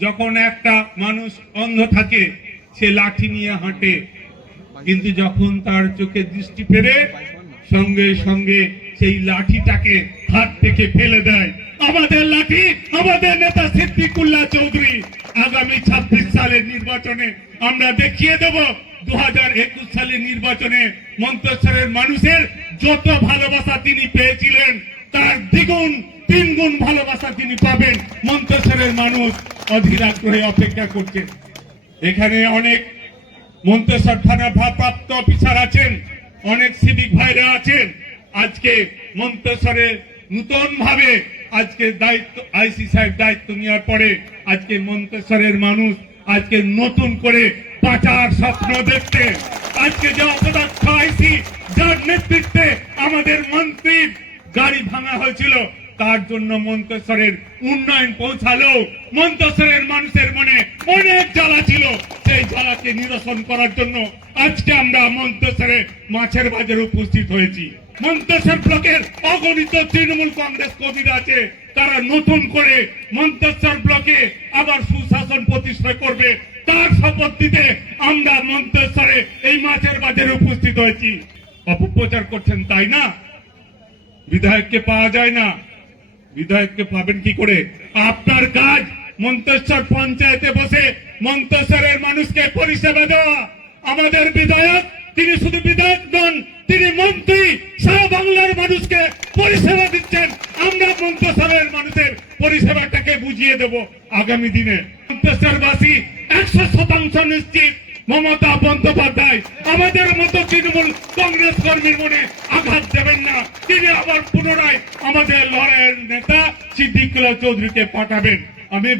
যখন একটা মানুষ অন্ধ থাকে সে লাঠি নিয়ে হাঁটে, কিন্তু যখন তার চোখে দৃষ্টি ফেরে সঙ্গে সঙ্গে সেই লাঠিটাকে হাত থেকে ফেলে দেয়। আমাদের লাঠি আমাদের নেতা সিদ্দিকুল্লাহ চৌধুরী। আগামী 26 সালের নির্বাচনে আমরা দেখিয়ে দেব 2021 সালের নির্বাচনে মন্তেশ্বরের মানুষের যত ভালোবাসা তিনি পেয়েছিলেন তার দ্বিগুণ তিনগুণ ভালোবাসা তিনি পাবেন। মন্তেশ্বরের মানুষ অধীর আগ্রহে অপেক্ষা করছে। এখানে অনেক মন্তেশ্বর থানা ভারপ্রাপ্ত অফিসার আছেন, অনেক সিভিক ভাইরা আছেন। আজকে মন্তেশ্বরে নতুন ভাবে আজকে দায়িত্ব আইসি সাহেব দায়িত্ব নেওয়ার পরে আজকে মন্তেশ্বরের মানুষ আজকে নতুন করে বাঁচার স্বপ্ন দেখতে, আজকে যে অপদস্থ আইসি যার নেতৃত্বে আমাদের মন্ত্রীর গাড়ি ভাঙা হয়েছিল তার জন্য মন্তেশ্বরের উন্নয়ন পৌঁছালো। মন্তেশ্বরের মানুষের মনে অনেক জ্বালা ছিল, সেই জ্বালাকে নিরসন করার জন্য আজকে আমরা মন্তেশ্বরে মাছের বাজারে উপস্থিত হয়েছি। মন্তেশ্বর ব্লকের অগণিত তৃণমূল কংগ্রেস কর্মীরা আছে, তারা নতুন করে মন্তেশ্বর ব্লকে আবার সুশাসন প্রতিষ্ঠা করবে, তার শপথ দিতে আমরা মন্তেশ্বরে এই মাছের বাজারে উপস্থিত হয়েছি। অপপ্রচার করছেন তাই না? বিধায়ককে পাওয়া যায় না, বিধায়ককে পাবেন কি করে? আপনার কাজ মন্তেশ্বর পঞ্চায়েতে বসে মন্তেশ্বরের মানুষকে পরিষেবা দেওয়া। আমাদের বিধায়ক তিনি শুধু বিধায়ক নন, তিনি মন্ত্রী, সারা বাংলার মানুষকে পরিষেবা দিচ্ছেন। আমরা মন্তেশ্বরের মানুষের পরিষেবাটাকে বুঝিয়ে দেব আগামী দিনে। মন্তেশ্বরবাসী 100% নিশ্চিত মমতা বন্দ্যোপাধ্যায় আমাদের মতো তৃণমূল কংগ্রেস কর্মীর মনে আঘাত দেবেন না। তিনি আবার পুনরায় আমাদের লড়াইয়ের নেতা সিদ্দিকুল্লাহ চৌধুরীকে পাঠাবেন। আমি